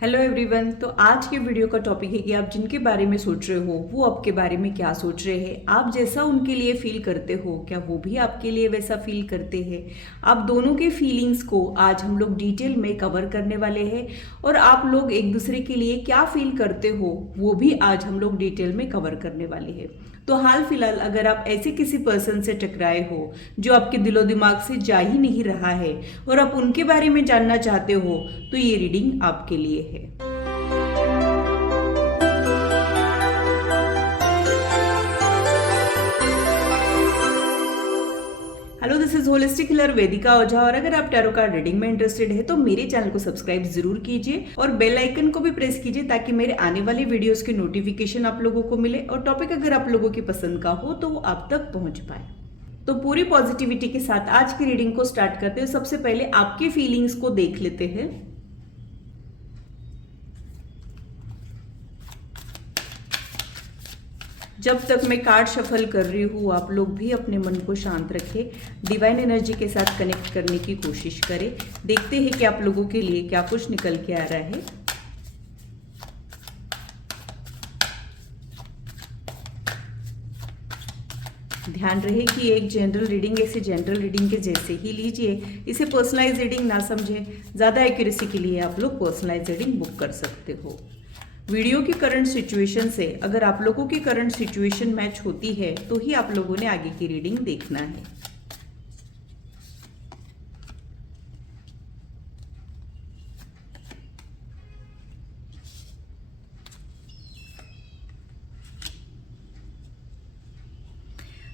Hello everyone. तो आज के वीडियो का टॉपिक है कि आप जिनके बारे में सोच रहे हो वो आपके बारे में क्या सोच रहे हैं। आप जैसा उनके लिए फील करते हो क्या वो भी आपके लिए वैसा फील करते हैं। आप दोनों के फीलिंग्स को आज हम लोग डिटेल में कवर करने वाले हैं और आप लोग एक दूसरे के लिए क्या फील करते हो वो भी आज हम लोग डिटेल में कवर करने वाले हैं। तो हाल फिलहाल अगर आप ऐसे किसी पर्सन से टकराए हो जो आपके दिलो दिमाग से जा ही नहीं रहा है और आप उनके बारे में जानना चाहते हो तो ये रीडिंग आपके लिए है। Hello, this is holistic healer Vedika Ojha. और अगर आप टैरो कार्ड रीडिंग में इंटरेस्टेड है तो मेरे चैनल को सब्सक्राइब जरूर कीजिए और बेल आइकन को भी प्रेस कीजिए ताकि मेरे आने वाले वीडियोस के नोटिफिकेशन आप लोगों को मिले और टॉपिक अगर आप लोगों की पसंद का हो तो वो आप तक पहुंच पाए। तो पूरी पॉजिटिविटी के साथ आज की रीडिंग को स्टार्ट करते हैं। सबसे पहले आपके फीलिंग्स को देख लेते हैं। जब तक मैं कार्ड शफल कर रही हूँ आप लोग भी अपने मन को शांत रखें, डिवाइन एनर्जी के साथ कनेक्ट करने की कोशिश करें। देखते हैं कि आप लोगों के लिए क्या कुछ निकल के आ रहा है। ध्यान रहे कि एक जनरल रीडिंग ऐसे जनरल रीडिंग के जैसे ही लीजिए, इसे पर्सनलाइज रीडिंग ना समझें। ज़्यादा एक्यूरेसी के लिए आप लोग पर्सनलाइज रीडिंग बुक कर सकते हो। वीडियो की करंट सिचुएशन से अगर आप लोगों की करंट सिचुएशन मैच होती है तो ही आप लोगों ने आगे की रीडिंग देखना है।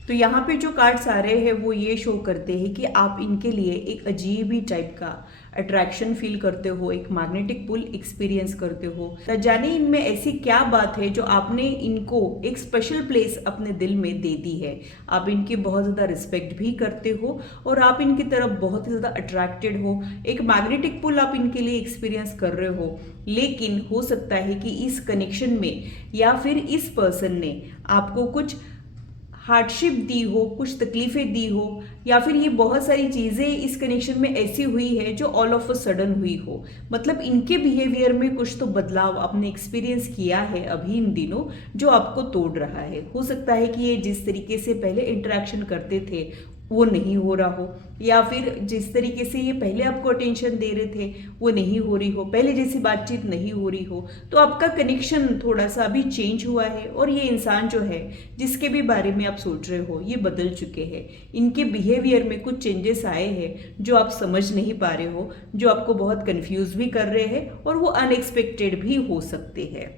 तो यहाँ पे जो कार्ड्स आ रहे हैं वो ये शो करते हैं कि आप इनके लिए एक अजीब ही टाइप का अट्रैक्शन फील करते हो, एक मैग्नेटिक पुल एक्सपीरियंस करते हो। न जाने इनमें ऐसी क्या बात है जो आपने इनको एक स्पेशल प्लेस अपने दिल में दे दी है। आप इनकी बहुत ज़्यादा रिस्पेक्ट भी करते हो और आप इनकी तरफ बहुत ही ज़्यादा अट्रैक्टेड हो। एक मैग्नेटिक पुल आप इनके लिए एक्सपीरियंस कर रहे हो, लेकिन हो सकता है कि इस कनेक्शन में या फिर इस पर्सन ने आपको कुछ हार्डशिप दी हो, कुछ तकलीफें दी हो, या फिर ये बहुत सारी चीज़ें इस कनेक्शन में ऐसी हुई है जो ऑल ऑफ अ सडन हुई हो। मतलब इनके बिहेवियर में कुछ तो बदलाव आपने एक्सपीरियंस किया है अभी इन दिनों जो आपको तोड़ रहा है। हो सकता है कि ये जिस तरीके से पहले इंटरेक्शन करते थे वो नहीं हो रहा हो, या फिर जिस तरीके से ये पहले आपको अटेंशन दे रहे थे वो नहीं हो रही हो, पहले जैसी बातचीत नहीं हो रही हो। तो आपका कनेक्शन थोड़ा सा अभी चेंज हुआ है और ये इंसान जो है जिसके भी बारे में आप सोच रहे हो ये बदल चुके हैं। इनके बिहेवियर में कुछ चेंजेस आए हैं जो आप समझ नहीं पा रहे हो, जो आपको बहुत कंफ्यूज भी कर रहे हैं और वो अनएक्सपेक्टेड भी हो सकते हैं।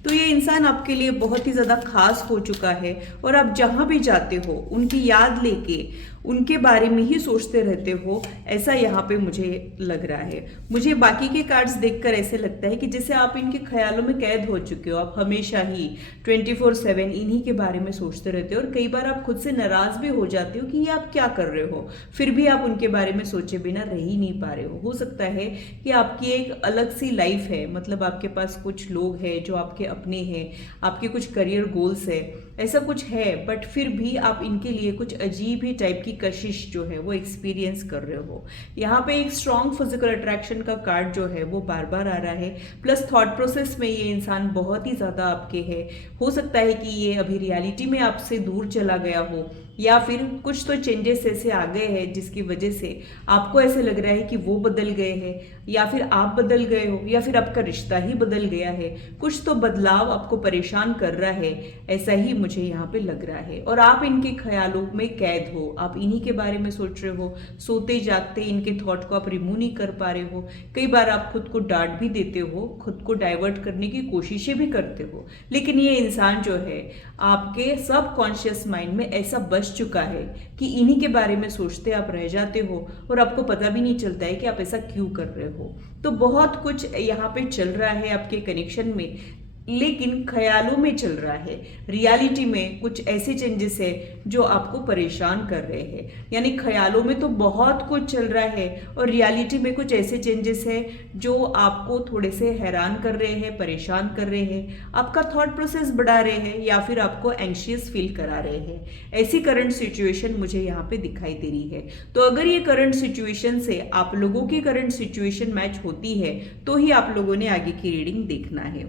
तो ये इंसान आपके लिए बहुत ही ज़्यादा खास हो चुका है और आप जहाँ भी जाते हो उनकी याद लेके उनके बारे में ही सोचते रहते हो, ऐसा यहाँ पे मुझे लग रहा है। मुझे बाकी के कार्ड्स देखकर ऐसे लगता है कि जैसे आप इनके ख्यालों में कैद हो चुके हो। आप हमेशा ही 24/7 इन्हीं के बारे में सोचते रहते हो और कई बार आप खुद से नाराज़ भी हो जाते हो कि ये आप क्या कर रहे हो, फिर भी आप उनके बारे में सोचे बिना रह ही नहीं पा रहे हो सकता है कि आपकी एक अलग सी लाइफ है, मतलब आपके पास कुछ लोग हैं जो आपके अपने हैं, आपके कुछ करियर गोल्स है, ऐसा कुछ है, बट फिर भी आप इनके लिए कुछ अजीब ही टाइप की कशिश जो है वो एक्सपीरियंस कर रहे हो। यहाँ पे एक स्ट्रॉन्ग फिजिकल अट्रैक्शन का कार्ड जो है वो बार बार आ रहा है, प्लस थॉट प्रोसेस में ये इंसान बहुत ही ज़्यादा आपके है। हो सकता है कि ये अभी रियलिटी में आपसे दूर चला गया हो, या फिर कुछ तो चेंजेस ऐसे आ गए हैं जिसकी वजह से आपको ऐसे लग रहा है कि वो बदल गए हैं, या फिर आप बदल गए हो, या फिर आपका रिश्ता ही बदल गया है। कुछ तो बदलाव आपको परेशान कर रहा है, ऐसा ही मुझे यहाँ पे लग रहा है। और आप इनके ख्यालों में कैद हो, आप इन्हीं के बारे में सोच रहे हो, सोते जागते इनके थॉट को आप रिमूव नहीं कर पा रहे हो। कई बार आप खुद को डांट भी देते हो, खुद को डाइवर्ट करने की कोशिशें भी करते हो, लेकिन ये इंसान जो है आपके सबकॉन्शियस माइंड में ऐसा बस चुका है कि इन्हीं के बारे में सोचते आप रह जाते हो और आपको पता भी नहीं चलता है कि आप ऐसा क्यों कर रहे हो। तो बहुत कुछ यहाँ पे चल रहा है आपके कनेक्शन में। लेकिन ख्यालों में चल रहा है। रियलिटी में कुछ ऐसे चेंजेस है जो आपको परेशान कर रहे हैं। यानी ख्यालों में तो बहुत कुछ चल रहा है और रियलिटी में कुछ ऐसे चेंजेस है जो आपको थोड़े से हैरान कर रहे हैं, परेशान कर रहे हैं, आपका थॉट प्रोसेस बढ़ा रहे हैं या फिर आपको एंग्शियस फील करा रहे हैं। ऐसी करंट सिचुएशन मुझे यहाँ पे दिखाई दे रही है। तो अगर ये करंट सिचुएशन से आप लोगों की करंट सिचुएशन मैच होती है तो ही आप लोगों ने आगे की रीडिंग देखना है।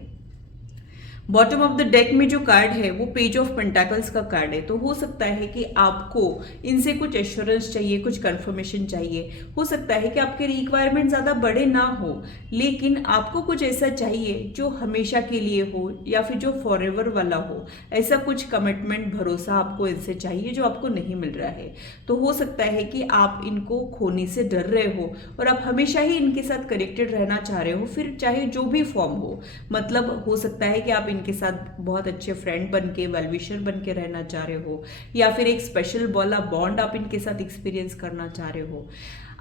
बॉटम ऑफ द डेक में जो कार्ड है वो पेज ऑफ पेंटाकल्स का कार्ड है। तो हो सकता है कि आपको इनसे कुछ एश्योरेंस चाहिए, कुछ कंफर्मेशन चाहिए। हो सकता है कि आपके रिक्वायरमेंट ज़्यादा बड़े ना हो, लेकिन आपको कुछ ऐसा चाहिए जो हमेशा के लिए हो या फिर जो फॉरएवर वाला हो। ऐसा कुछ कमिटमेंट, भरोसा आपको इनसे चाहिए जो आपको नहीं मिल रहा है। तो हो सकता है कि आप इनको खोने से डर रहे हो और आप हमेशा ही इनके साथ कनेक्टेड रहना चाह रहे हो, फिर चाहे जो भी फॉर्म हो। मतलब हो सकता है कि आप इनके साथ बहुत अच्छे फ्रेंड बन के, वेल विशर बन के रहना चाह रहे हो, या फिर एक स्पेशल वाला बॉन्ड आप इनके साथ एक्सपीरियंस करना चाह रहे हो।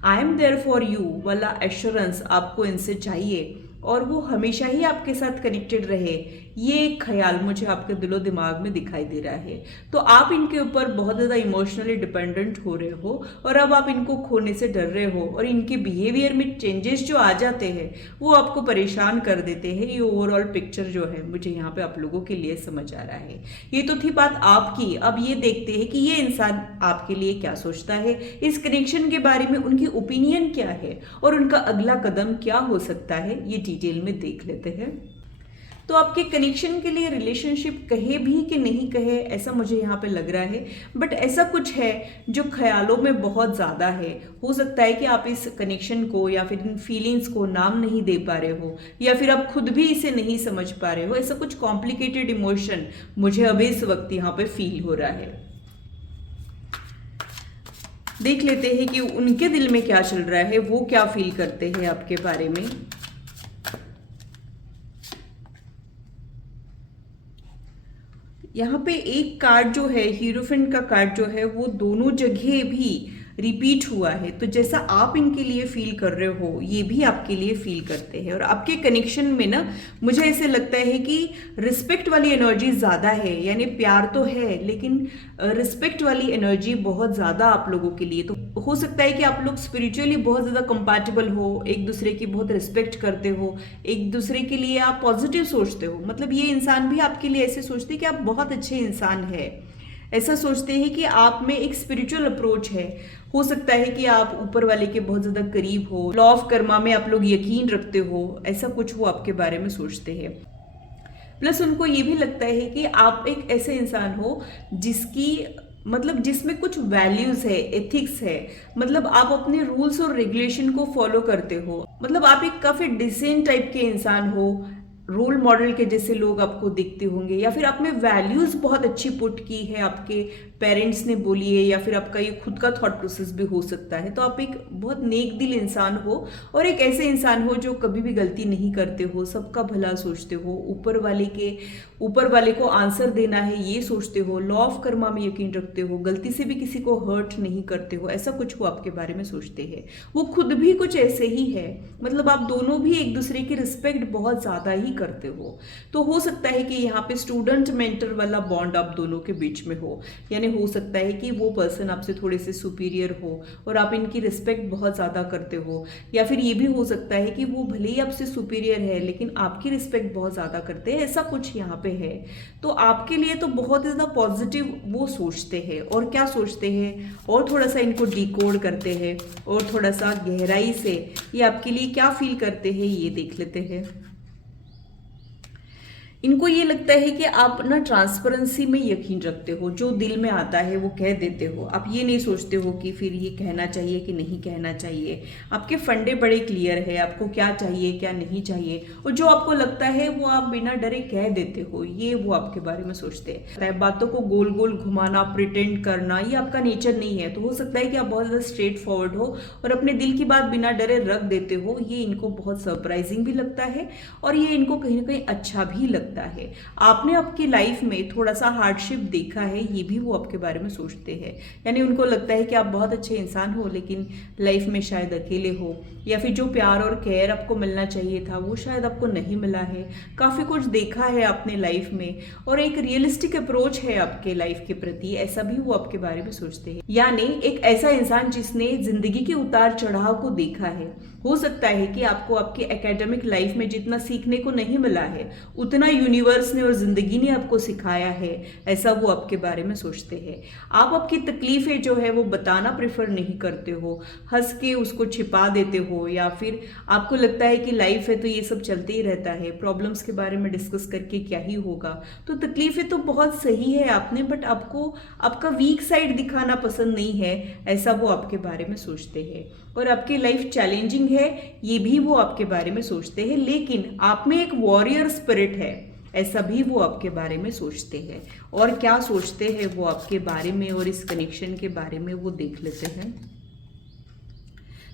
I am there for you वाला एश्योरेंस आपको इनसे चाहिए और वो हमेशा ही आपके साथ कनेक्टेड रहे, ये एक ख्याल मुझे आपके दिलो दिमाग में दिखाई दे रहा है। तो आप इनके ऊपर बहुत ज़्यादा इमोशनली डिपेंडेंट हो रहे हो और अब आप इनको खोने से डर रहे हो और इनके बिहेवियर में चेंजेस जो आ जाते हैं वो आपको परेशान कर देते हैं। ये ओवरऑल पिक्चर जो है मुझे यहाँ पे आप लोगों के लिए समझ आ रहा है। ये तो थी बात आपकी। अब ये देखते हैं कि ये इंसान आपके लिए क्या सोचता है, इस कनेक्शन के बारे में उनकी ओपिनियन क्या है और उनका अगला कदम क्या हो सकता है, ये डिटेल में देख लेते हैं। तो आपके कनेक्शन के लिए रिलेशनशिप कहे भी कि नहीं कहे, ऐसा मुझे यहाँ पे लग रहा है, बट ऐसा कुछ है जो ख्यालों में बहुत ज़्यादा है। हो सकता है कि आप इस कनेक्शन को या फिर इन फीलिंग्स को नाम नहीं दे पा रहे हो या फिर आप खुद भी इसे नहीं समझ पा रहे हो। ऐसा कुछ कॉम्प्लिकेटेड इमोशन मुझे अभी इस वक्त यहाँ पे फील हो रहा है। देख लेते हैं कि उनके दिल में क्या चल रहा है, वो क्या फील करते हैं आपके बारे में। यहाँ पे एक कार्ड जो है, हीरोफेंट का कार्ड जो है, वो दोनों जगह भी रिपीट हुआ है। तो जैसा आप इनके लिए फील कर रहे हो ये भी आपके लिए फील करते हैं। और आपके कनेक्शन में ना मुझे ऐसे लगता है कि रिस्पेक्ट वाली एनर्जी ज़्यादा है। यानी प्यार तो है लेकिन रिस्पेक्ट वाली एनर्जी बहुत ज़्यादा आप लोगों के लिए। तो हो सकता है कि आप लोग स्पिरिचुअली बहुत ज़्यादा कंपैटिबल हो, एक दूसरे की बहुत रिस्पेक्ट करते हो, एक दूसरे के लिए आप पॉजिटिव सोचते हो। मतलब ये इंसान भी आपके लिए ऐसे सोचते हैं कि आप बहुत अच्छे इंसान है, ऐसा सोचते हैं कि आप में एक स्पिरिचुअल अप्रोच है। हो सकता है कि आप ऊपर वाले के बहुत ज़्यादा करीब हो, लॉ ऑफ कर्मा में आप लोग यकीन रखते हो, ऐसा कुछ वो आपके बारे में सोचते हैं। प्लस उनको ये भी लगता है कि आप एक ऐसे इंसान हो जिसकी मतलब जिसमें कुछ वैल्यूज है, एथिक्स है। मतलब आप अपने रूल्स और रेगुलेशन को फॉलो करते हो। मतलब आप एक काफ़ी डिसेंट टाइप के इंसान हो, रोल मॉडल के जैसे लोग आपको दिखते होंगे, या फिर आप में वैल्यूज बहुत अच्छी पुट की है, आपके पेरेंट्स ने बोली है, या फिर आपका ये खुद का थॉट प्रोसेस भी हो सकता है। तो आप एक बहुत नेक दिल इंसान हो और एक ऐसे इंसान हो जो कभी भी गलती नहीं करते हो, सबका भला सोचते हो, ऊपर वाले को आंसर देना है ये सोचते हो, लॉ ऑफ कर्मा में यकीन रखते हो, गलती से भी किसी को हर्ट नहीं करते हो। ऐसा कुछ वो आपके बारे में सोचते हैं। वो खुद भी कुछ ऐसे ही है। मतलब आप दोनों भी एक दूसरे की रिस्पेक्ट बहुत ज़्यादा ही करते हो। तो हो सकता है कि यहाँ पे स्टूडेंट मेंटर वाला बॉन्ड आप दोनों के बीच में हो। यानी हो सकता है कि वो पर्सन आपसे थोड़े से सुपीरियर हो और आप इनकी रिस्पेक्ट बहुत ज़्यादा करते हो, या फिर ये भी हो सकता है कि वो भले ही आपसे सुपीरियर है लेकिन आपकी रिस्पेक्ट बहुत ज़्यादा करते हैं। ऐसा कुछ यहाँ पे है। तो आपके लिए तो बहुत ज़्यादा पॉजिटिव वो सोचते हैं। और क्या सोचते हैं और थोड़ा सा इनको डिकोड करते हैं और थोड़ा सा गहराई से ये आपके लिए क्या फील करते हैं ये देख लेते हैं। इनको ये लगता है कि आप ना ट्रांसपेरेंसी में यकीन रखते हो, जो दिल में आता है वो कह देते हो। आप ये नहीं सोचते हो कि फिर ये कहना चाहिए कि नहीं कहना चाहिए। आपके फंडे बड़े क्लियर है, आपको क्या चाहिए क्या नहीं चाहिए, और जो आपको लगता है वो आप बिना डरे कह देते हो। ये वो आपके बारे में सोचते हैं। बातों को गोल गोल घुमाना, प्रिटेंड करना, ये आपका नेचर नहीं है। तो हो सकता है कि आप बहुत ज़्यादा स्ट्रेट फॉरवर्ड हो और अपने दिल की बात बिना डरे रख देते हो। ये इनको बहुत सरप्राइजिंग भी लगता है और ये इनको कहीं ना कहीं अच्छा भी लगता है। लगता है। आपने आपकी लाइफ में थोड़ा सा हार्डशिप देखा है, ये भी वो आपके बारे में सोचते हैं। यानी उनको लगता है कि आप बहुत अच्छे इंसान हो लेकिन लाइफ में शायद अकेले हो, या फिर जो प्यार और केयर आपको मिलना चाहिए था वो शायद आपको नहीं मिला है। काफ़ी कुछ देखा है आपने लाइफ में और एक रियलिस्टिक अप्रोच है आपके लाइफ के प्रति, ऐसा भी वो आपके बारे में सोचते हैं। यानी एक ऐसा इंसान जिसने जिंदगी के उतार चढ़ाव को देखा है। हो सकता है कि आपको आपके एकेडमिक लाइफ में जितना सीखने को नहीं मिला है उतना यूनिवर्स ने और जिंदगी ने आपको सिखाया है, ऐसा वो आपके बारे में सोचते हैं। आप आपकी तकलीफें जो है वो बताना प्रेफर नहीं करते हो, हंस के उसको छिपा देते हो, या फिर आपको लगता है कि लाइफ है तो ये सब चलते ही रहता है, प्रॉब्लम्स के बारे में डिस्कस करके क्या ही होगा। तो तकलीफें तो बहुत सही है आपने, बट आपको आपका वीक साइड दिखाना पसंद नहीं है, ऐसा वो आपके बारे में सोचते हैं। और आपकी लाइफ चैलेंजिंग है, ये भी वो आपके बारे में सोचते हैं, लेकिन आप में एक वॉरियर स्पिरिट है, ऐसा भी वो आपके बारे में सोचते हैं। और क्या सोचते हैं वो आपके बारे में और इस कनेक्शन के बारे में वो देख लेते हैं।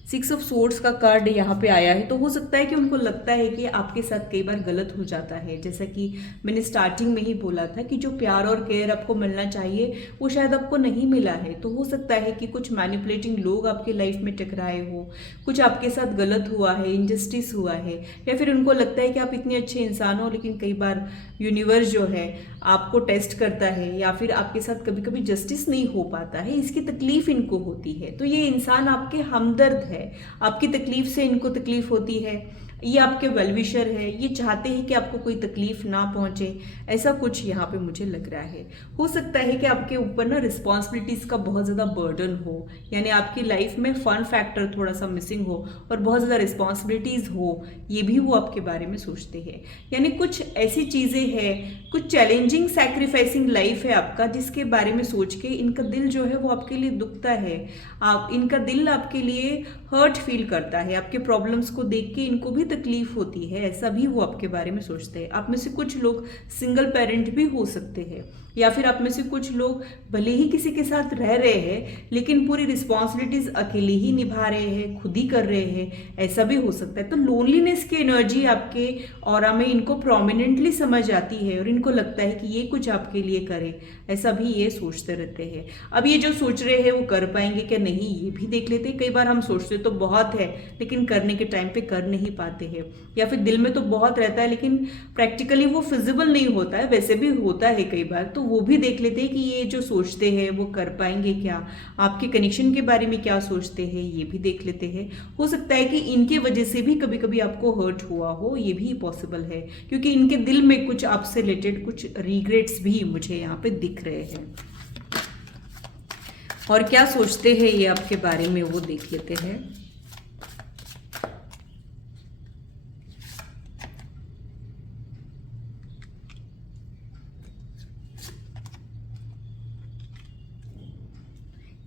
6 ऑफ सोर्ड्स का कार्ड यहाँ पे आया है, तो हो सकता है कि उनको लगता है कि आपके साथ कई बार गलत हो जाता है। जैसा कि मैंने स्टार्टिंग में ही बोला था कि जो प्यार और केयर आपको मिलना चाहिए वो शायद आपको नहीं मिला है। तो हो सकता है कि कुछ मैनिपुलेटिंग लोग आपके लाइफ में टकराए हो, कुछ आपके साथ गलत हुआ है, इनजस्टिस हुआ है, या फिर उनको लगता है कि आप इतने अच्छे इंसान हो लेकिन कई बार यूनिवर्स जो है आपको टेस्ट करता है, या फिर आपके साथ कभी कभी जस्टिस नहीं हो पाता है, इसकी तकलीफ इनको होती है। तो ये इंसान आपके हमदर्द है, आपकी तकलीफ से इनको तकलीफ होती है, ये आपके वेलविशर है, ये चाहते हैं कि आपको कोई तकलीफ ना पहुंचे, ऐसा कुछ यहाँ पे मुझे लग रहा है। हो सकता है कि आपके ऊपर ना रिस्पॉन्सिबिलिटीज का बहुत ज़्यादा बर्डन हो, यानी आपकी लाइफ में फन फैक्टर थोड़ा सा मिसिंग हो और बहुत ज़्यादा रिस्पॉन्सिबिलिटीज हो, ये भी वो आपके बारे में सोचते हैं। यानी कुछ ऐसी चीज़ें हैं, कुछ चैलेंजिंग सैक्रिफाइसिंग लाइफ है आपका, जिसके बारे में सोच के इनका दिल जो है वो आपके लिए दुखता है। आप इनका दिल आपके लिए हर्ट फील करता है, आपके प्रॉब्लम्स को देख के इनको भी तकलीफ होती है, ऐसा भी वो आपके बारे में सोचते हैं। आप में से कुछ लोग सिंगल पेरेंट भी हो सकते हैं, या फिर आप में से कुछ लोग भले ही किसी के साथ रह रहे हैं लेकिन पूरी रिस्पॉन्सिबिलिटीज अकेले ही निभा रहे हैं, खुद ही कर रहे हैं, ऐसा भी हो सकता है। तो लोनलीनेस की एनर्जी आपके ऑरा में इनको प्रोमिनेंटली समझ आती है और इनको लगता है कि ये कुछ आपके लिए करे, ऐसा भी ये सोचते रहते हैं। अब ये जो सोच रहे हैं वो कर पाएंगे क्या नहीं, ये भी देख लेते हैं। कई बार हम सोचते तो बहुत है लेकिन करने के टाइम पे कर नहीं पाते हैं, या फिर दिल में तो बहुत रहता है लेकिन प्रैक्टिकली वो फिजिबल नहीं होता है, वैसे भी होता है कई बार। तो वो भी देख लेते हैं कि ये जो सोचते हैं वो कर पाएंगे क्या, आपके कनेक्शन के बारे में क्या सोचते हैं, ये भी देख लेते हैं। हो सकता है कि इनके वजह से भी कभी कभी आपको हर्ट हुआ हो, ये भी पॉसिबल है, क्योंकि इनके दिल में कुछ आपसे रिलेटेड कुछ रिग्रेट्स भी मुझे यहाँ पे दिख रहे हैं। और क्या सोचते हैं ये आपके बारे में वो देख लेते हैं।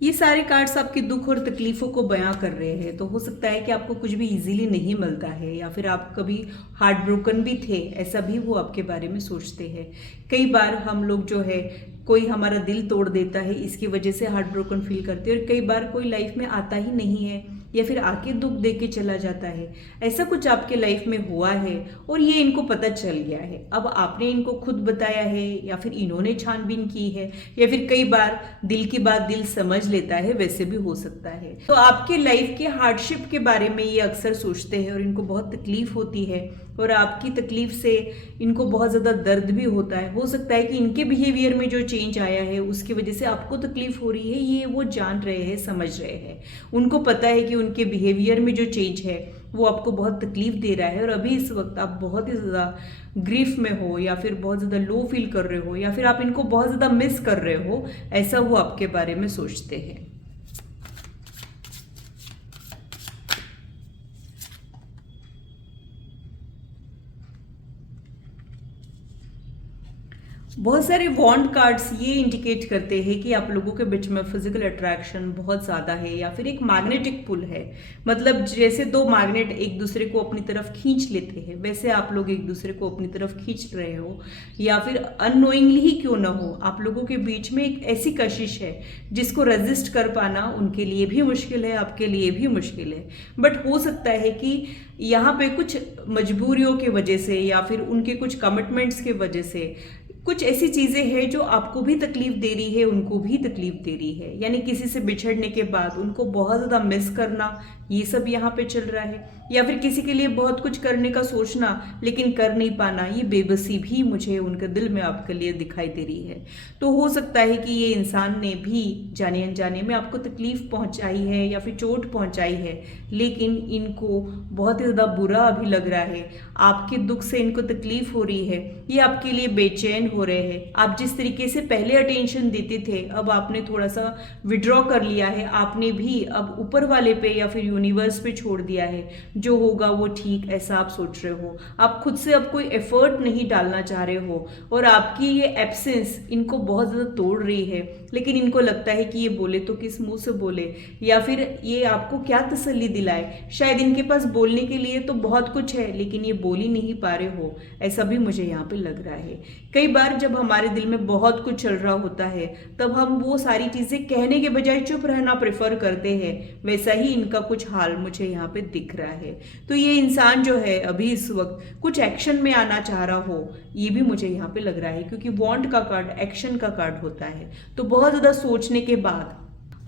ये सारे कार्ड्स आपके दुख और तकलीफों को बयां कर रहे हैं। तो हो सकता है कि आपको कुछ भी इजीली नहीं मिलता है, या फिर आप कभी हार्ट ब्रोकन भी थे, ऐसा भी वो आपके बारे में सोचते हैं। कई बार हम लोग जो है कोई हमारा दिल तोड़ देता है, इसकी वजह से हार्ट ब्रोकन फील करते हैं, और कई बार कोई लाइफ में आता ही नहीं है या फिर आके दुख दे के चला जाता है। ऐसा कुछ आपके लाइफ में हुआ है और ये इनको पता चल गया है। अब आपने इनको खुद बताया है या फिर इन्होंने छानबीन की है, या फिर कई बार दिल की बात दिल समझ लेता है, वैसे भी हो सकता है। तो आपके लाइफ के हार्डशिप के बारे में ये अक्सर सोचते हैं और इनको बहुत तकलीफ होती है, और आपकी तकलीफ से इनको बहुत ज़्यादा दर्द भी होता है। हो सकता है कि इनके बिहेवियर में जो चेंज आया है उसकी वजह से आपको तकलीफ हो रही है, ये वो जान रहे हैं, समझ रहे हैं। उनको पता है कि उनके बिहेवियर में जो चेंज है वो आपको बहुत तकलीफ दे रहा है, और अभी इस वक्त आप बहुत ही ज़्यादा ग्रीफ में हो, या फिर बहुत ज़्यादा लो फील कर रहे हो, या फिर आप इनको बहुत ज़्यादा मिस कर रहे हो, ऐसा वो आपके बारे में सोचते हैं। बहुत सारे वॉन्ड कार्ड्स ये इंडिकेट करते हैं कि आप लोगों के बीच में फिजिकल अट्रैक्शन बहुत ज़्यादा है या फिर एक मैग्नेटिक पुल है। मतलब जैसे दो मैग्नेट एक दूसरे को अपनी तरफ खींच लेते हैं, वैसे आप लोग एक दूसरे को अपनी तरफ खींच रहे हो, या फिर अननोइंगली ही क्यों ना हो, आप लोगों के बीच में एक ऐसी कशिश है जिसको रेजिस्ट कर पाना उनके लिए भी मुश्किल है, आपके लिए भी मुश्किल है। बट हो सकता है कि यहाँ पे कुछ मजबूरियों की वजह से या फिर उनके कुछ कमिटमेंट्स की वजह से कुछ ऐसी चीजें हैं जो आपको भी तकलीफ दे रही है, उनको भी तकलीफ दे रही है। यानी किसी से बिछड़ने के बाद उनको बहुत ज्यादा मिस करना, ये सब यहाँ पे चल रहा है। या फिर किसी के लिए बहुत कुछ करने का सोचना लेकिन कर नहीं पाना, ये बेबसी भी मुझे उनके दिल में आपके लिए दिखाई दे रही है। तो हो सकता है कि ये इंसान ने भी जाने अनजाने में आपको तकलीफ पहुंचाई है या फिर चोट पहुंचाई है, लेकिन इनको बहुत ही ज्यादा बुरा अभी लग रहा है। आपके दुख से इनको तकलीफ हो रही है, ये आपके लिए बेचैन हो रहे हैं। आप जिस तरीके से पहले अटेंशन देते थे, अब आपने थोड़ा सा विड्रॉ कर लिया है। आपने भी अब ऊपर वाले पे या फिर यूनिवर्स पे छोड़ दिया है, जो होगा वो ठीक, ऐसा आप सोच रहे हो। आप खुद से अब कोई एफर्ट नहीं डालना चाह रहे हो और आपकी ये एब्सेंस इनको बहुत ज्यादा तोड़ रही है। लेकिन इनको लगता है कि ये बोले तो किस मुंह से बोले, या फिर ये आपको क्या तसल्ली दिलाए। शायद इनके पास बोलने के लिए तो बहुत कुछ है, लेकिन ये बोल ही नहीं पा रहे हो, ऐसा भी मुझे यहाँ पे लग रहा है। कई बार जब हमारे दिल में बहुत कुछ चल रहा होता है, तब हम वो सारी चीजें कहने के बजाय चुप रहना प्रेफर करते हैं। वैसा ही इनका कुछ हाल मुझे यहाँ पे दिख रहा है। तो ये इंसान जो है अभी इस वक्त कुछ एक्शन में आना चाह रहा हो, ये भी मुझे यहाँ पे लग रहा है, क्योंकि वॉन्ड का कार्ड एक्शन का कार्ड होता है। तो बहुत ज्यादा सोचने के बाद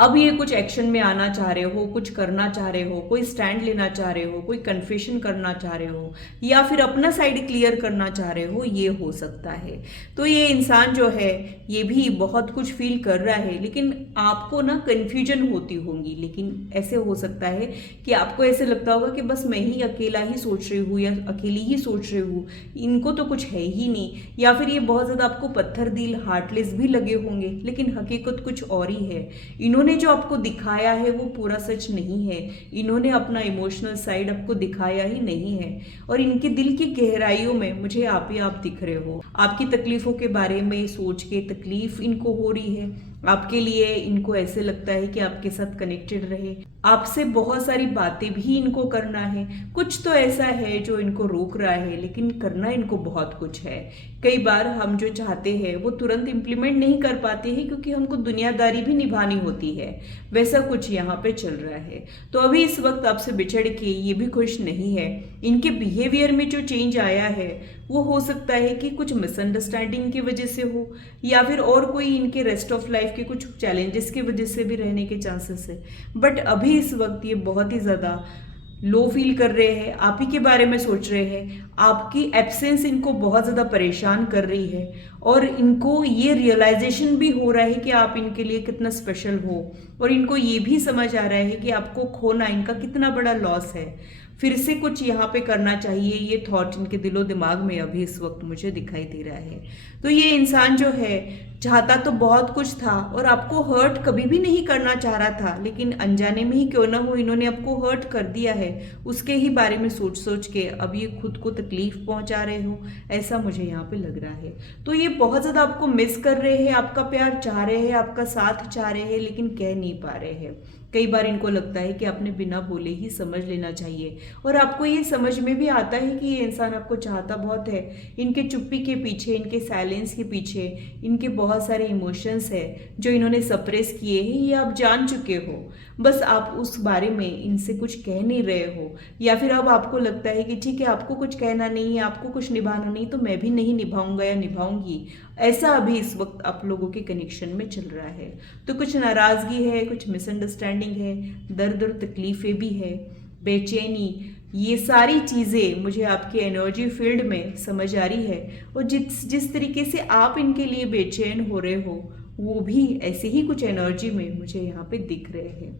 अब ये कुछ एक्शन में आना चाह रहे हो, कुछ करना चाह रहे हो, कोई स्टैंड लेना चाह रहे हो, कोई कन्फेशन करना चाह रहे हो, या फिर अपना साइड क्लियर करना चाह रहे हो, ये हो सकता है। तो ये इंसान जो है ये भी बहुत कुछ फील कर रहा है, लेकिन आपको ना कन्फ्यूजन होती होंगी। लेकिन ऐसे हो सकता है कि आपको ऐसे लगता होगा कि बस मैं ही अकेला ही सोच रही हूँ या अकेली ही सोच रही हूँ, इनको तो कुछ है ही नहीं। या फिर ये बहुत ज़्यादा आपको पत्थर दिल, हार्टलेस भी लगे होंगे, लेकिन हकीकत कुछ और ही है। इन्होंने जो आपको दिखाया है वो पूरा सच नहीं है। इन्होंने अपना इमोशनल साइड आपको दिखाया ही नहीं है, और इनके दिल की गहराइयों में मुझे आप ही आप दिख रहे हो। आपकी तकलीफों के बारे में सोच के तकलीफ इनको हो रही है। आपके लिए इनको ऐसे लगता है कि आपके साथ कनेक्टेड रहे, आपसे बहुत सारी बातें भी इनको करना है। कुछ तो ऐसा है जो इनको रोक रहा है, लेकिन करना इनको बहुत कुछ है। कई बार हम जो चाहते हैं वो तुरंत इम्प्लीमेंट नहीं कर पाते हैं, क्योंकि हमको दुनियादारी भी निभानी होती है। वैसा कुछ यहाँ पे चल रहा है। तो अभी इस वक्त आपसे बिछड़ के ये भी खुश नहीं है। इनके बिहेवियर में जो चेंज आया है वो हो सकता है कि कुछ मिसअंडरस्टैंडिंग की वजह से हो, या फिर और कोई इनके रेस्ट ऑफ लाइफ के कुछ चैलेंजेस की वजह से भी रहने के चांसेस है। बट अभी इस वक्त ये बहुत ही ज़्यादा लो फील कर रहे हैं, आप ही के बारे में सोच रहे हैं। आपकी एब्सेंस इनको बहुत ज़्यादा परेशान कर रही है, और इनको ये रियलाइजेशन भी हो रहा है कि आप इनके लिए कितना स्पेशल हो, और इनको ये भी समझ आ रहा है कि आपको खोना इनका कितना बड़ा लॉस है। फिर से कुछ यहाँ पे करना चाहिए, ये थॉट इनके दिलो दिमाग में अभी इस वक्त मुझे दिखाई दे रहा है। तो ये इंसान जो है चाहता तो बहुत कुछ था, और आपको हर्ट कभी भी नहीं करना चाह रहा था, लेकिन अनजाने में ही क्यों ना हो इन्होंने आपको हर्ट कर दिया है। उसके ही बारे में सोच सोच के अब ये खुद को तकलीफ पहुंचा रहे हो, ऐसा मुझे यहाँ पे लग रहा है। तो ये बहुत ज़्यादा आपको मिस कर रहे हैं, आपका प्यार चाह रहे हैं, आपका साथ चाह रहे हैं, लेकिन कह नहीं पा रहे हैं। कई बार इनको लगता है कि आपने बिना बोले ही समझ लेना चाहिए, और आपको ये समझ में भी आता है कि ये इंसान आपको चाहता बहुत है। इनके चुप्पी के पीछे, इनके साइलेंस के पीछे इनके बहुत सारे इमोशंस है जो इन्होंने सप्रेस किए हैं, ये आप जान चुके हो। बस आप उस बारे में इनसे कुछ कह नहीं रहे हो, या फिर अब आपको लगता है कि ठीक है आपको कुछ कहना नहीं है, आपको कुछ निभाना नहीं, तो मैं भी नहीं निभाऊंगा या निभाऊंगी। ऐसा अभी इस वक्त आप लोगों के कनेक्शन में चल रहा है। तो कुछ नाराजगी है, कुछ मिसअंडरस्टैंडिंग है, दर्द और तकलीफें भी है, बेचैनी, ये सारी चीज़ें मुझे आपकी एनर्जी फील्ड में समझ आ रही है। और जिस तरीके से आप इनके लिए बेचैन हो रहे हो, वो भी ऐसे ही कुछ एनर्जी में मुझे यहाँ पे दिख रहे हैं।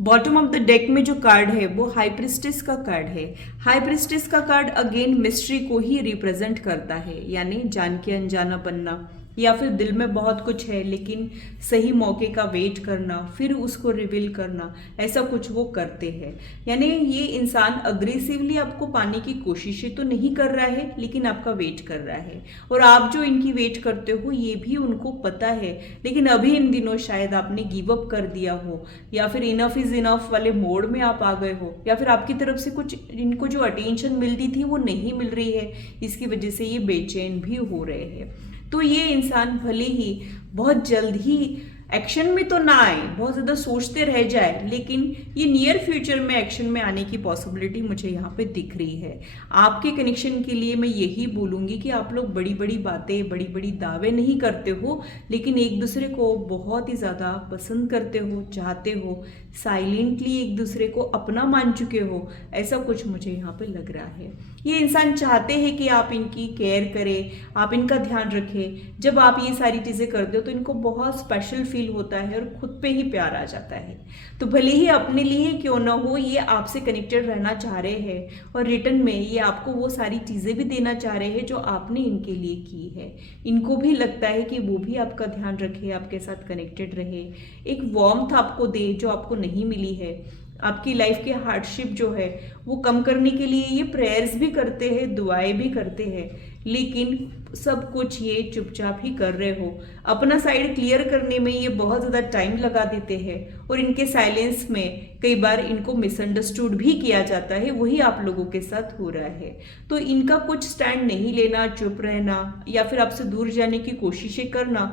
बॉटम ऑफ द डेक में जो कार्ड है वो हाई प्रिस्टेस का कार्ड है। हाई प्रिस्टेस का कार्ड अगेन मिस्ट्री को ही रिप्रेजेंट करता है, यानी जान के अनजाना बनना, या फिर दिल में बहुत कुछ है लेकिन सही मौके का वेट करना, फिर उसको रिवील करना, ऐसा कुछ वो करते हैं। यानी ये इंसान अग्रेसिवली आपको पाने की कोशिशें तो नहीं कर रहा है लेकिन आपका वेट कर रहा है, और आप जो इनकी वेट करते हो ये भी उनको पता है, लेकिन अभी इन दिनों शायद आपने गिव अप कर दिया हो, या फिर इनफ इज इनफ वाले मोड में आप आ गए हो, या फिर आपकी तरफ से कुछ इनको जो अटेंशन मिलती थी वो नहीं मिल रही है, इसकी वजह से ये बेचैन भी हो रहे हैं। तो ये इंसान भले ही बहुत जल्द ही एक्शन में तो ना आए, बहुत ज़्यादा सोचते रह जाए, लेकिन ये नियर फ्यूचर में एक्शन में आने की पॉसिबिलिटी मुझे यहाँ पे दिख रही है। आपके कनेक्शन के लिए मैं यही बोलूँगी कि आप लोग बड़ी बड़ी बातें, बड़ी बड़ी दावे नहीं करते हो, लेकिन एक दूसरे को बहुत ही ज़्यादा पसंद करते हो, चाहते हो, साइलेंटली एक दूसरे को अपना मान चुके हो, ऐसा कुछ मुझे यहाँ पे लग रहा है। ये इंसान चाहते हैं कि आप इनकी केयर करें, आप इनका ध्यान रखें। जब आप ये सारी चीज़ें करते हो तो इनको बहुत स्पेशल फील होता है और खुद पे ही प्यार आ जाता है। तो भले ही अपने लिए क्यों ना हो, ये आपसे कनेक्टेड रहना चाह रहे हैं, और रिटर्न में ये आपको वो सारी चीज़ें भी देना चाह रहे हैं जो आपने इनके लिए की है। इनको भी लगता है कि वो भी आपका ध्यान रखे, आपके साथ कनेक्टेड रहे, एक वार्मथ आपको दे जो आपको नहीं मिली है। आपकी लाइफ के हार्डशिप जो है वो कम करने के लिए ये प्रेयर्स भी करते हैं, दुआएं भी करते हैं, लेकिन सब कुछ ये चुपचाप ही कर रहे हो। अपना साइड क्लियर करने में ये बहुत ज़्यादा टाइम लगा देते हैं, और इनके साइलेंस में कई बार इनको मिसअंडरस्टूड भी किया जाता है, वही आप लोगों के साथ हो रहा है। तो इनका कुछ स्टैंड नहीं लेना, चुप रहना, या फिर आपसे दूर जाने की कोशिशें करना,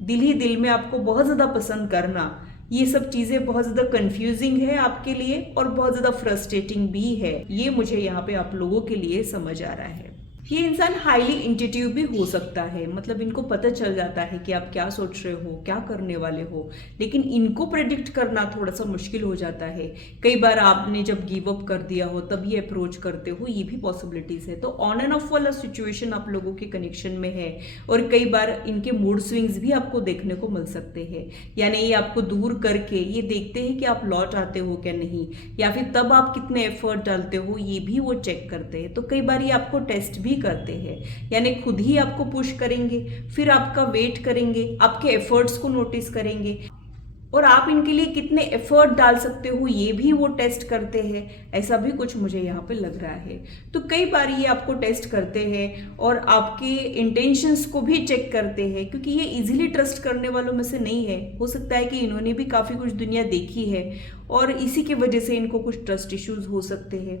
दिल ही दिल में आपको बहुत ज़्यादा पसंद करना, ये सब चीज़ें बहुत ज़्यादा कंफ्यूजिंग है आपके लिए और बहुत ज़्यादा फ्रस्ट्रेटिंग भी है। ये मुझे यहाँ पे आप लोगों के लिए समझ आ रहा है। ये इंसान हाईली इंट्यूटिव भी हो सकता है, मतलब इनको पता चल जाता है कि आप क्या सोच रहे हो, क्या करने वाले हो, लेकिन इनको प्रेडिक्ट करना थोड़ा सा मुश्किल हो जाता है। कई बार आपने जब गिव अप कर दिया हो तब ये अप्रोच करते हो, ये भी पॉसिबिलिटीज है। तो ऑन एंड ऑफ वाला सिचुएशन आप लोगों के कनेक्शन में है, और कई बार इनके मूड स्विंग्स भी आपको देखने को मिल सकते हैं। यानी ये आपको दूर करके ये देखते हैं कि आप लौट आते हो क्या नहीं, या फिर तब आप कितने एफर्ट डालते हो ये भी वो चेक करते हैं। तो कई बार ये आपको टेस्ट भी करते हैं, यानी खुद ही आपको पुश करेंगे, फिर आपका वेट करेंगे, आपके एफर्ट्स को नोटिस करेंगे, और आप इनके लिए कितने एफर्ट डाल सकते हो ये भी वो टेस्ट करते हैं। ऐसा भी कुछ मुझे यहाँ पे लग रहा है। तो कई बार ये आपको टेस्ट करते हैं और आपके इंटेंशंस को भी चेक करते हैं, क्योंकि ये इजीली ट्रस्ट करने वालों में से नहीं है। हो सकता है कि इन्होंने भी काफ़ी कुछ दुनिया देखी है और इसी की वजह से इनको कुछ ट्रस्ट इश्यूज हो सकते हैं,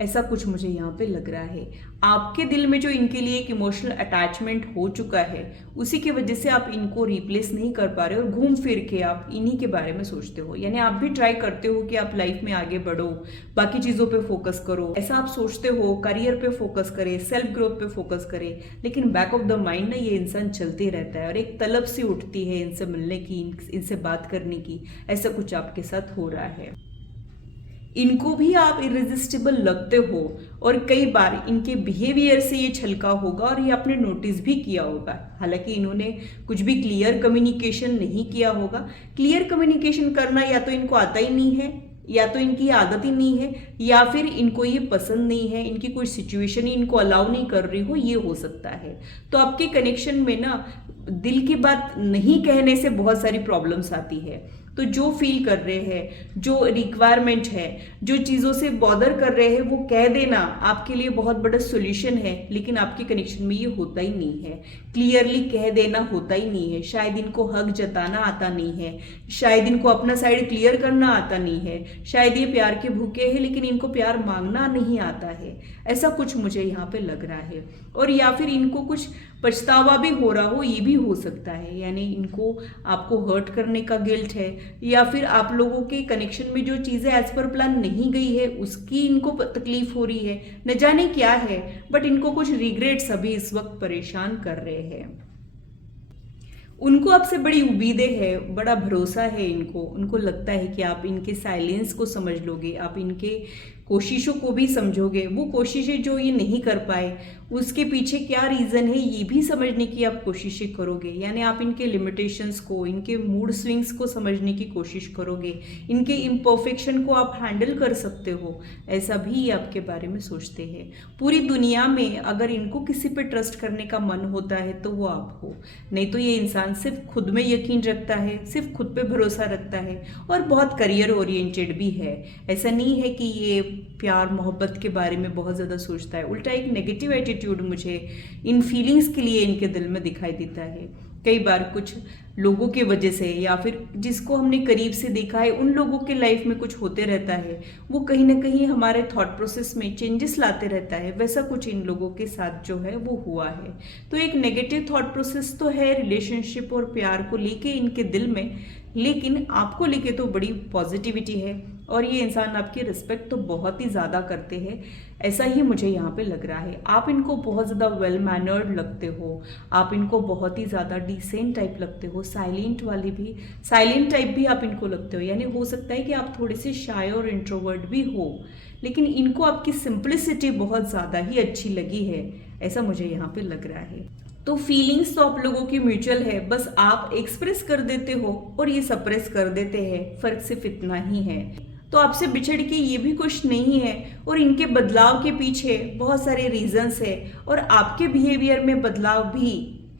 ऐसा कुछ मुझे यहाँ पे लग रहा है। आपके दिल में जो इनके लिए एक इमोशनल अटैचमेंट हो चुका है, उसी की वजह से आप इनको रिप्लेस नहीं कर पा रहे और घूम फिर के आप इन्हीं के बारे में सोचते हो। यानी आप भी ट्राई करते हो कि आप लाइफ में आगे बढ़ो, बाकी चीज़ों पे फोकस करो, ऐसा आप सोचते हो, करियर पे फोकस करे, सेल्फ ग्रोथ पे फोकस करे, लेकिन बैक ऑफ द माइंड ना ये इंसान चलते रहता है और एक तलब सी उठती है इनसे मिलने की, इनसे बात करने की। ऐसा कुछ आपके साथ हो रहा है। इनको भी आप इरेजिस्टिबल लगते हो, और कई बार इनके बिहेवियर से ये छलका होगा और ये आपने नोटिस भी किया होगा। हालांकि इन्होंने कुछ भी क्लियर कम्युनिकेशन नहीं किया होगा। क्लियर कम्युनिकेशन करना या तो इनको आता ही नहीं है, या तो इनकी आदत ही नहीं है, या फिर इनको ये पसंद नहीं है, इनकी कोई सिचुएशन ही इनको अलाउ नहीं कर रही हो, ये हो सकता है। तो आपके कनेक्शन में ना दिल की बात नहीं कहने से बहुत सारी प्रॉब्लम्स आती है। तो जो फील कर रहे हैं, जो रिक्वायरमेंट है, जो चीज़ों से बॉदर कर रहे हैं, वो कह देना आपके लिए बहुत बड़ा सोल्यूशन है, लेकिन आपके कनेक्शन में ये होता ही नहीं है। क्लियरली कह देना होता ही नहीं है। शायद इनको हक जताना आता नहीं है, शायद इनको अपना साइड क्लियर करना आता नहीं है, शायद ये प्यार के भूखे हैं लेकिन इनको प्यार मांगना नहीं आता है। ऐसा कुछ मुझे यहाँ पे लग रहा है। और या फिर इनको कुछ पछतावा भी हो रहा हो, ये भी हो सकता है। यानी इनको आपको हर्ट करने का गिल्ट है, या फिर आप लोगों के कनेक्शन में जो चीज़ें एज पर प्लान नहीं गई है उसकी इनको तकलीफ हो रही है, न जाने क्या है, बट इनको कुछ रिग्रेट्स अभी इस वक्त परेशान कर रहे हैं। उनको आपसे बड़ी उम्मीदें है, बड़ा भरोसा है इनको। उनको लगता है कि आप इनके साइलेंस को समझ लोगे, आप इनके कोशिशों को भी समझोगे, वो कोशिशें जो ये नहीं कर पाए उसके पीछे क्या रीज़न है ये भी समझने की आप कोशिशें करोगे। यानी आप इनके लिमिटेशंस को, इनके मूड स्विंग्स को समझने की कोशिश करोगे, इनके इम्परफेक्शन को आप हैंडल कर सकते हो, ऐसा भी ये आपके बारे में सोचते हैं। पूरी दुनिया में अगर इनको किसी पे ट्रस्ट करने का मन होता है तो वो आप हो, नहीं तो ये इंसान सिर्फ खुद में यकीन रखता है, सिर्फ खुद पे भरोसा रखता है और बहुत करियर ओरिएंटेड भी है। ऐसा नहीं है कि ये प्यार मोहब्बत के बारे में बहुत ज़्यादा सोचता है, उल्टा एक नेगेटिव एटीट्यूड मुझे इन फीलिंग्स के लिए इनके दिल में दिखाई देता है। कई बार कुछ लोगों के वजह से या फिर जिसको हमने करीब से देखा है उन लोगों के लाइफ में कुछ होते रहता है, वो कहीं ना कहीं हमारे थॉट प्रोसेस में चेंजेस लाते रहता है। वैसा कुछ इन लोगों के साथ जो है वो हुआ है। तो एक नेगेटिव थॉट प्रोसेस तो है रिलेशनशिप और प्यार को लेके इनके दिल में, लेकिन आपको लेके तो बड़ी पॉजिटिविटी है और ये इंसान आपकी रिस्पेक्ट तो बहुत ही ज़्यादा करते हैं, ऐसा ही मुझे यहाँ पे लग रहा है। आप इनको बहुत ज़्यादा वेल मैनर्ड लगते हो, आप इनको बहुत ही ज़्यादा डिसेंट टाइप लगते हो, साइलेंट टाइप भी आप इनको लगते हो। यानी हो सकता है कि आप थोड़े से शाय और इंट्रोवर्ट भी हो, लेकिन इनको आपकी सिंप्लिसिटी बहुत ज़्यादा ही अच्छी लगी है, ऐसा मुझे यहाँ पे लग रहा है। तो फीलिंग्स तो आप लोगों की म्यूचुअल है, बस आप एक्सप्रेस कर देते हो और ये सप्रेस कर देते हैं, फर्क सिर्फ इतना ही है। तो आपसे बिछड़ के ये भी खुश नहीं है और इनके बदलाव के पीछे बहुत सारे रीजंस है और आपके बिहेवियर में बदलाव भी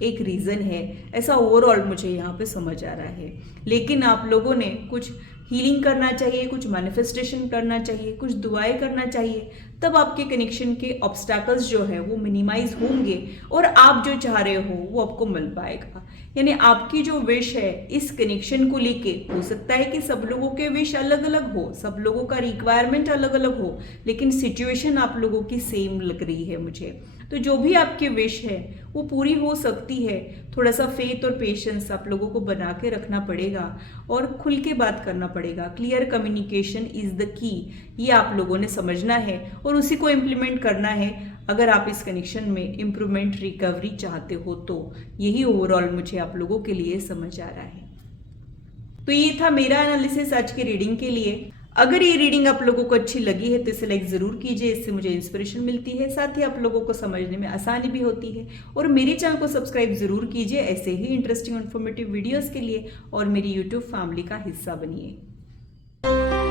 एक रीज़न है, ऐसा ओवरऑल मुझे यहाँ पे समझ आ रहा है। लेकिन आप लोगों ने कुछ हीलिंग करना चाहिए, कुछ मैनिफेस्टेशन करना चाहिए, कुछ दुआएं करना चाहिए, तब आपके कनेक्शन के ऑब्स्टैकल्स जो है वो मिनिमाइज होंगे और आप जो चाह रहे हो वो आपको मिल पाएगा। यानी आपकी जो विश है इस कनेक्शन को लेके, हो सकता है कि सब लोगों के विश अलग अलग हो, सब लोगों का रिक्वायरमेंट अलग अलग हो, लेकिन सिचुएशन आप लोगों की सेम लग रही है मुझे। तो जो भी आपकी विश है वो पूरी हो सकती है। थोड़ा सा फेथ और पेशेंस आप लोगों को बना के रखना पड़ेगा और खुल के बात करना पड़ेगा। Clear communication is the key, ये आप लोगों ने समझना है और उसी को इम्प्लीमेंट करना है अगर आप इस कनेक्शन में इम्प्रूवमेंट, रिकवरी चाहते हो तो। यही ओवरऑल मुझे आप लोगों के लिए समझ आ रहा है। तो ये था मेरा एनालिसिस आज की रीडिंग के लिए। अगर ये रीडिंग आप लोगों को अच्छी लगी है तो इसे लाइक ज़रूर कीजिए, इससे मुझे इंस्पिरेशन मिलती है, साथ ही आप लोगों को समझने में आसानी भी होती है। और मेरे चैनल को सब्सक्राइब ज़रूर कीजिए ऐसे ही इंटरेस्टिंग और इन्फॉर्मेटिव वीडियोज़ के लिए, और मेरी यूट्यूब फैमिली का हिस्सा बनिए।